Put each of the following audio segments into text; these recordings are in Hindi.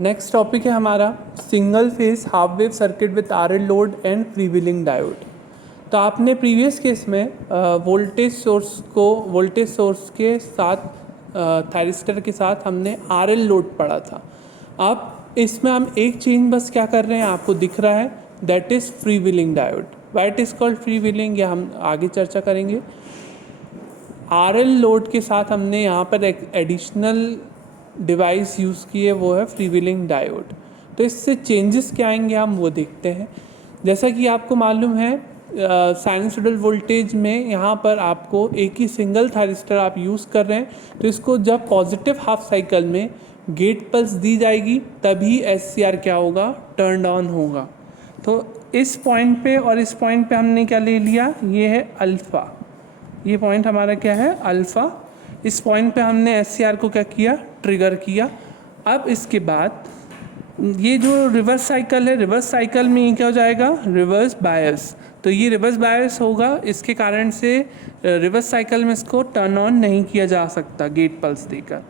नेक्स्ट टॉपिक है हमारा single phase half wave circuit with RL load and freewheeling diode. तो आपने प्रीवियस केस में वोल्टेज सोर्स के साथ थायरिस्टर के साथ हमने आरएल लोड पढ़ा था। अब इसमें हम एक चेंज बस क्या कर रहे हैं आपको दिख रहा है, that is freewheeling diode. Why it is called freewheeling या हम आगे चर्चा करेंगे। आरएल लोड के साथ हमने यहाँ पर एक एडिशनल डिवाइस यूज़ की है, वो है फ्रीव्हीलिंग डायोड। तो इससे चेंजेस क्या आएंगे हम वो देखते हैं। जैसा कि आपको मालूम है साइनसॉइडल वोल्टेज में यहाँ पर आपको एक ही सिंगल थायरिस्टर आप यूज़ कर रहे हैं, तो इसको जब पॉजिटिव हाफ साइकिल में गेट पल्स दी जाएगी तभी एससीआर क्या होगा, टर्न ऑन होगा। तो इस पॉइंट पे और इस पॉइंट पे हमने क्या ले लिया, ये है अल्फ़ा, ये पॉइंट हमारा क्या है अल्फ़ा। इस पॉइंट पे हमने एससीआर को क्या किया, ट्रिगर किया। अब इसके बाद ये जो रिवर्स साइकिल है, रिवर्स साइकिल में ये क्या हो जाएगा, रिवर्स बायस। तो ये रिवर्स बायस होगा, इसके कारण से रिवर्स साइकिल में इसको टर्न ऑन नहीं किया जा सकता गेट पल्स देकर।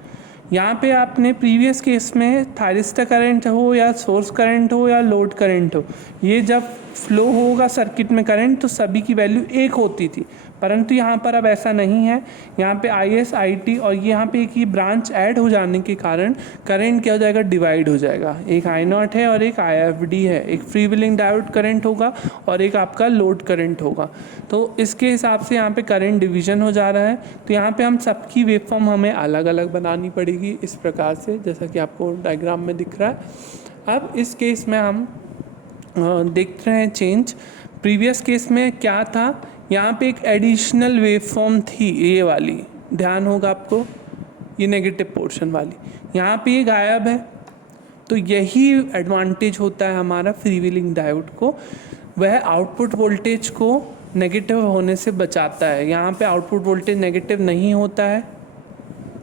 यहाँ पे आपने प्रीवियस केस में थायरिस्टर करंट हो या सोर्स करंट हो या लोड करंट हो, ये जब फ्लो होगा सर्किट में करंट तो सभी की वैल्यू एक होती थी, परंतु यहाँ पर अब ऐसा नहीं है। यहाँ पे IS IT और ये यहाँ पे एक ही ब्रांच ऐड हो जाने के कारण करंट क्या हो जाएगा, डिवाइड हो जाएगा। एक I0 है और एक IFD है, एक फ्रीव्हीलिंग डायोड करंट होगा और एक आपका लोड करंट होगा। तो इसके हिसाब से यहाँ पे करंट डिवीजन हो जा रहा है। तो यहाँ पे हम सबकी वेवफॉर्म हमें अलग अलग बनानी पड़ेगी इस प्रकार से, जैसा कि आपको डायग्राम में दिख रहा है। अब इस केस में हम देख रहे हैं चेंज। प्रीवियस केस में क्या था, यहाँ पे एक एडिशनल वेवफॉर्म थी, ये वाली ध्यान होगा आपको, ये नेगेटिव पोर्शन वाली, यहाँ पे ये गायब है। तो यही एडवांटेज होता है हमारा फ्रीव्हीलिंग डायोड को, वह आउटपुट वोल्टेज को नेगेटिव होने से बचाता है। यहाँ पे आउटपुट वोल्टेज नेगेटिव नहीं होता है,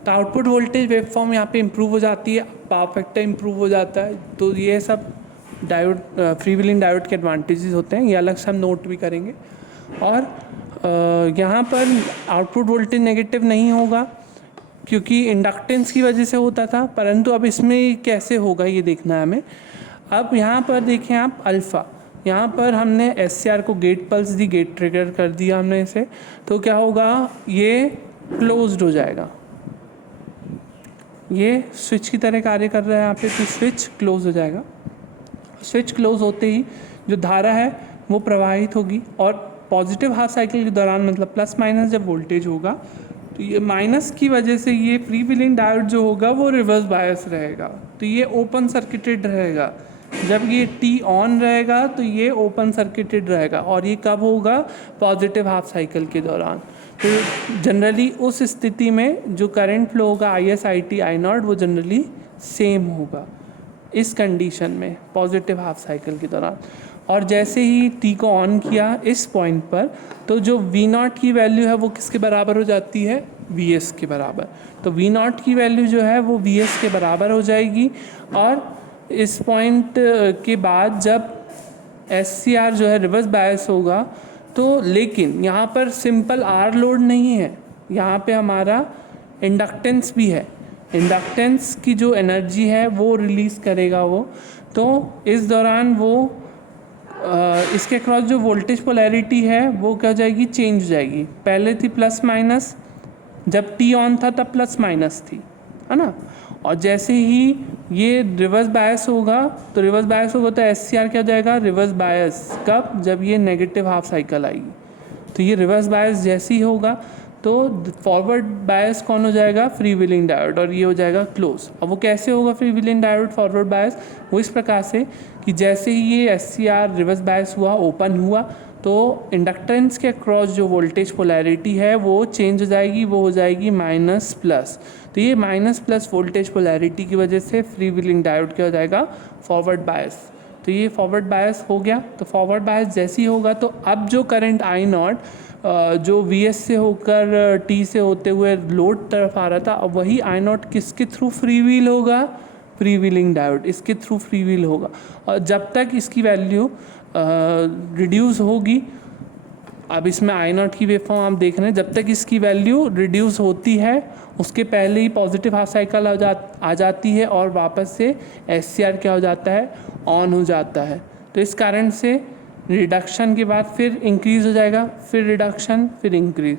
तो आउटपुट वोल्टेज वेवफॉर्म यहाँ पे इम्प्रूव हो जाती है, पावर फैक्टर इम्प्रूव हो जाता है। तो ये सब डायोड फ्रीव्हीलिंग डायोड के एडवांटेजेस होते हैं, ये अलग से हम नोट भी करेंगे। और यहाँ पर आउटपुट वोल्टेज नेगेटिव नहीं होगा क्योंकि इंडक्टेंस की वजह से होता था, परंतु अब इसमें कैसे होगा ये देखना है हमें। अब यहाँ पर देखें आप अल्फ़ा, यहाँ पर हमने एससीआर को गेट पल्स दी, गेट ट्रिगर कर दिया हमने इसे, तो क्या होगा, ये क्लोज्ड हो जाएगा, ये स्विच की तरह कार्य कर रहा है यहाँ पे, तो स्विच क्लोज हो जाएगा। स्विच क्लोज होते ही जो धारा है वो प्रवाहित होगी और पॉजिटिव हाफ साइकिल के दौरान, मतलब प्लस माइनस जब वोल्टेज होगा, तो ये माइनस की वजह से ये फ्रीव्हीलिंग डायोड जो होगा वो रिवर्स बायस रहेगा, तो ये ओपन सर्किटेड रहेगा। जब ये T ऑन रहेगा तो ये ओपन सर्किटेड रहेगा, और ये कब होगा, पॉजिटिव हाफ साइकिल के दौरान। तो जनरली उस स्थिति में जो करंट फ्लो होगा IS IT I0 वो जनरली सेम होगा इस कंडीशन में पॉजिटिव हाफ साइकिल के दौरान। और जैसे ही T को ऑन किया इस पॉइंट पर, तो जो V0 की वैल्यू है वो किसके बराबर हो जाती है, VS के बराबर। तो V0 की वैल्यू जो है वो VS के बराबर हो जाएगी। और इस पॉइंट के बाद जब SCR जो है रिवर्स बायस होगा, तो लेकिन यहाँ पर सिंपल R लोड नहीं है, यहाँ पे हमारा इंडक्टेंस भी है। इंडक्टेंस की जो एनर्जी है वो रिलीज़ करेगा वो, तो इस दौरान वो इसके क्रॉस जो वोल्टेज पोलैरिटी है वो क्या हो जाएगी, चेंज हो जाएगी। पहले थी प्लस माइनस, जब T ऑन था तब प्लस माइनस थी, है ना। और जैसे ही ये रिवर्स बायस होगा, तो रिवर्स बायस होगा तो SCR क्या हो जाएगा, रिवर्स बायस। कब, जब ये नेगेटिव हाफ साइकिल आएगी, तो ये रिवर्स बायस जैसे ही होगा तो फॉरवर्ड बायस कौन हो जाएगा, फ्रीव्हीलिंग डायोड, और ये हो जाएगा क्लोज। अब वो कैसे होगा फ्रीव्हीलिंग डायोड फॉरवर्ड बायस, वो इस प्रकार से कि जैसे ही ये SCR रिवर्स बायस हुआ, ओपन हुआ, तो इंडक्टेंस के अक्रॉस जो वोल्टेज पोलैरिटी है वो चेंज हो जाएगी, वो हो जाएगी माइनस प्लस। तो ये माइनस प्लस वोल्टेज पोलैरिटी की वजह से फ्रीव्हीलिंग डायोड क्या हो जाएगा, फॉरवर्ड बायस। तो ये फॉरवर्ड बायस हो गया। तो फॉरवर्ड बायस जैसे ही होगा तो अब जो करंट I0 जो VS से होकर T से होते हुए लोड तरफ आ रहा था, अब वही I0 किसके थ्रू फ्रीव्हील होगा, फ्रीव्हीलिंग डायोड, इसके थ्रू फ्रीव्हील होगा। और जब तक इसकी वैल्यू रिड्यूस होगी अब इसमें आई नॉट की वेव फॉर्म आप देख रहे हैं, जब तक इसकी वैल्यू रिड्यूस होती है उसके पहले ही पॉजिटिव हाफ साइकिल आ जाती है और वापस से SCR क्या हो जाता है, ऑन हो जाता है। तो इस कारण से रिडक्शन के बाद फिर इंक्रीज़ हो जाएगा, फिर रिडक्शन, फिर इंक्रीज।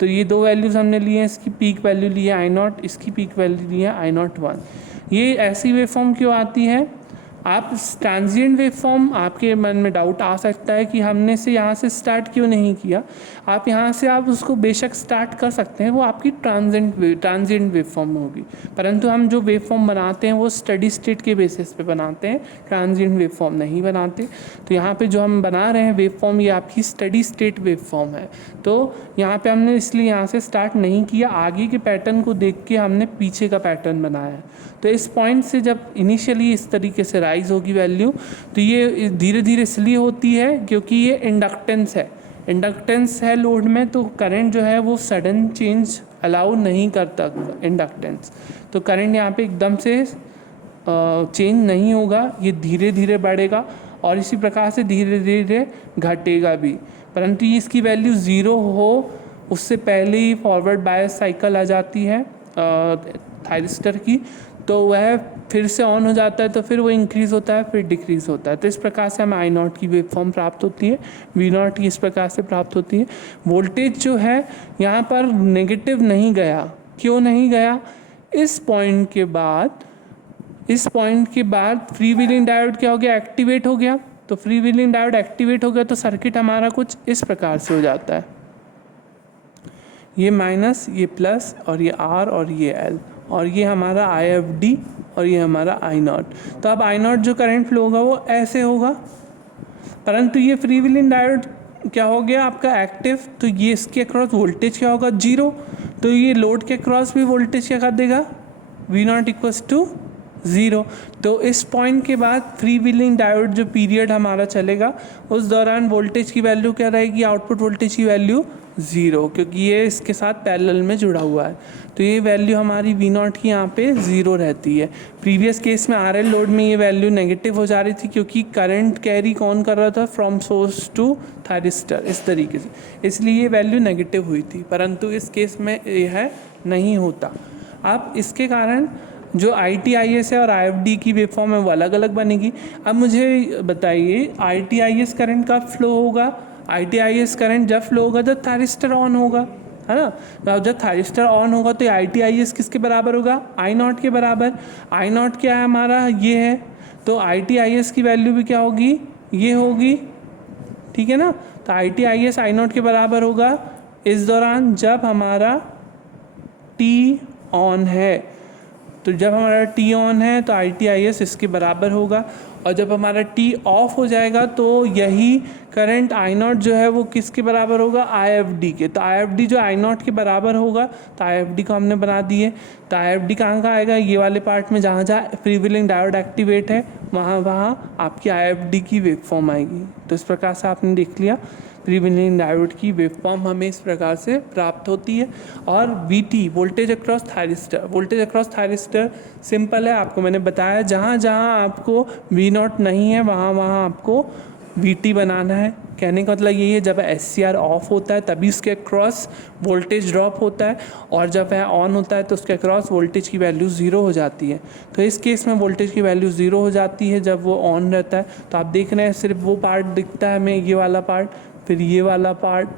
तो ये दो वैल्यूज़ हमने लिए हैं, इसकी पीक वैल्यू ली है आई नॉट, इसकी पीक वैल्यू ली है आई नॉट 1। ये ऐसी वेव फॉर्म क्यों आती है? आप ट्रांजिएंट वेव फॉर्म, आपके मन में डाउट आ सकता है कि हमने से यहाँ से स्टार्ट क्यों नहीं किया। आप यहाँ से आप उसको बेशक स्टार्ट कर सकते हैं, वो आपकी ट्रांजिएंट वेव फॉर्म होगी, परंतु हम जो वेव फॉर्म बनाते हैं वो स्टडी स्टेट के बेसिस पे बनाते हैं, ट्रांजिएंट वेव फॉर्म नहीं बनाते। तो यहाँ पे जो हम बना रहे हैं वेव फॉर्म, ये आपकी स्टडी स्टेट वेव फॉर्म है। तो यहाँ पे हमने इसलिए यहाँ से स्टार्ट नहीं किया, आगे के पैटर्न को देख के हमने पीछे का पैटर्न बनाया है। तो इस पॉइंट से जब इनिशियली इस तरीके से राइज होगी वैल्यू, तो ये धीरे धीरे इसलिए होती है क्योंकि ये इंडक्टेंस है लोड में, तो करंट जो है वो सडन चेंज अलाउ नहीं करता इंडक्टेंस। तो करंट यहाँ पे एकदम से चेंज नहीं होगा, ये धीरे धीरे बढ़ेगा और इसी प्रकार से धीरे धीरे घटेगा भी। परंतु इसकी वैल्यू 0 हो उससे पहले ही फॉरवर्ड बायस साइकिल आ जाती है थायरिस्टर की, तो वह फिर से ऑन हो जाता है, तो फिर वो इंक्रीज़ होता है, फिर डिक्रीज़ होता है। तो इस प्रकार से हमें आई नॉट की वेव फॉर्म प्राप्त होती है, वी नॉट की इस प्रकार से प्राप्त होती है। वोल्टेज जो है यहाँ पर नेगेटिव नहीं गया, क्यों नहीं गया? इस पॉइंट के बाद फ्री व्हीलिंग डायोड क्या हो गया, एक्टिवेट हो गया। तो फ्री व्हीलिंग डायोड एक्टिवेट हो गया तो सर्किट हमारा कुछ इस प्रकार से हो जाता है, ये माइनस, ये प्लस, और ये R और ये L, और ये हमारा IFD और ये हमारा I नॉट। तो अब I नॉट जो करंट फ्लो होगा वो ऐसे होगा, परंतु ये फ्री व्हीलिंग डायोड क्या हो गया आपका एक्टिव, तो ये इसके अक्रॉस वोल्टेज क्या होगा, 0। तो ये लोड के अक्रॉस भी वोल्टेज क्या कर देगा, V नॉट इक्वल्स टू 0। तो इस पॉइंट के बाद फ्री व्हीलिंग डायोड जो पीरियड हमारा चलेगा उस दौरान वोल्टेज की वैल्यू क्या रहेगी, आउटपुट वोल्टेज की वैल्यू 0, क्योंकि ये इसके साथ पैरेलल में जुड़ा हुआ है। तो ये वैल्यू हमारी V नॉट की यहाँ पे 0 रहती है। प्रीवियस केस में RL लोड में ये वैल्यू नेगेटिव हो जा रही थी क्योंकि करंट कैरी कौन कर रहा था, फ्रॉम सोर्स टू थायरिस्टर, इस तरीके से, इसलिए ये वैल्यू नेगेटिव हुई थी। परंतु इस केस में यह नहीं होता। अब इसके कारण जो ITIS है और IFD की वेव फॉर्म है वो अलग अलग बनेगी। अब मुझे बताइए ITIS करंट कब फ्लो होगा? ITIS करंट जब फ्लो होगा जब थायरिस्टर ऑन होगा, है ना। तो जब थायरिस्टर ऑन होगा तो ITIS किसके बराबर होगा, I नॉट के बराबर। I नॉट क्या है हमारा, ये है, तो ITIS की वैल्यू भी क्या होगी, ये होगी, ठीक है ना। तो ITIS I नॉट के बराबर होगा इस दौरान जब हमारा T ऑन है। तो जब हमारा T ऑन है तो ITIS इसके बराबर होगा, और जब हमारा T ऑफ हो जाएगा तो यही करंट I नॉट जो है वो किसके बराबर होगा, IFD के। तो IFD जो I नॉट के बराबर होगा, तो IFD को हमने बना दिए। तो IFD कहाँ का आएगा, ये वाले पार्ट में जहाँ जहाँ फ्री व्हीलिंग डायोड एक्टिवेट है वहाँ आपकी IFD की वेव फॉर्म आएगी। तो इस प्रकार से आपने देख लिया फ्री व्हीलिंग डायोड की वेव फॉर्म हमें इस प्रकार से प्राप्त होती है। और VT voltage across thyristor, voltage across thyristor simple है, आपको मैंने बताया जहाँ जहाँ आपको V नॉट नहीं है वहाँ वहाँ आपको VT बनाना है। कहने का मतलब यही है, जब SCR ऑफ होता है तभी उसके अक्रॉस वोल्टेज ड्रॉप होता है, और जब वह ऑन होता है तो उसके अक्रॉस वोल्टेज की वैल्यू 0 हो जाती है। तो इस केस में वोल्टेज की वैल्यू 0 हो जाती है जब वो ऑन रहता है। तो आप देख रहे हैं सिर्फ वो पार्ट दिखता है हमें, ये वाला पार्ट, फिर ये वाला पार्ट,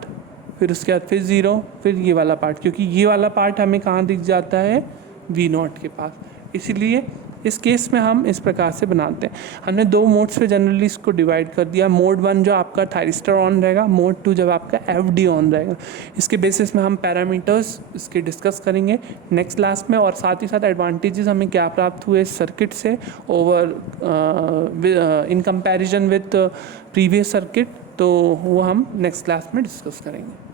फिर उसके बाद फिर 0, फिर ये वाला पार्ट, क्योंकि ये वाला पार्ट हमें कहाँ दिख जाता है, V नॉट के पास। इसीलिए इस केस में हम इस प्रकार से बनाते हैं। हमने दो मोड्स पे जनरली इसको डिवाइड कर दिया। मोड 1 जो आपका थायरिस्टर ऑन रहेगा, मोड 2 जब आपका FD ऑन रहेगा। इसके बेसिस में हम पैरामीटर्स इसके डिस्कस करेंगे नेक्स्ट क्लास में, और साथ ही साथ एडवांटेजेस हमें क्या प्राप्त हुए इस सर्किट से over in comparison with previous circuit, तो वो हम नेक्स्ट क्लास में डिस्कस करेंगे।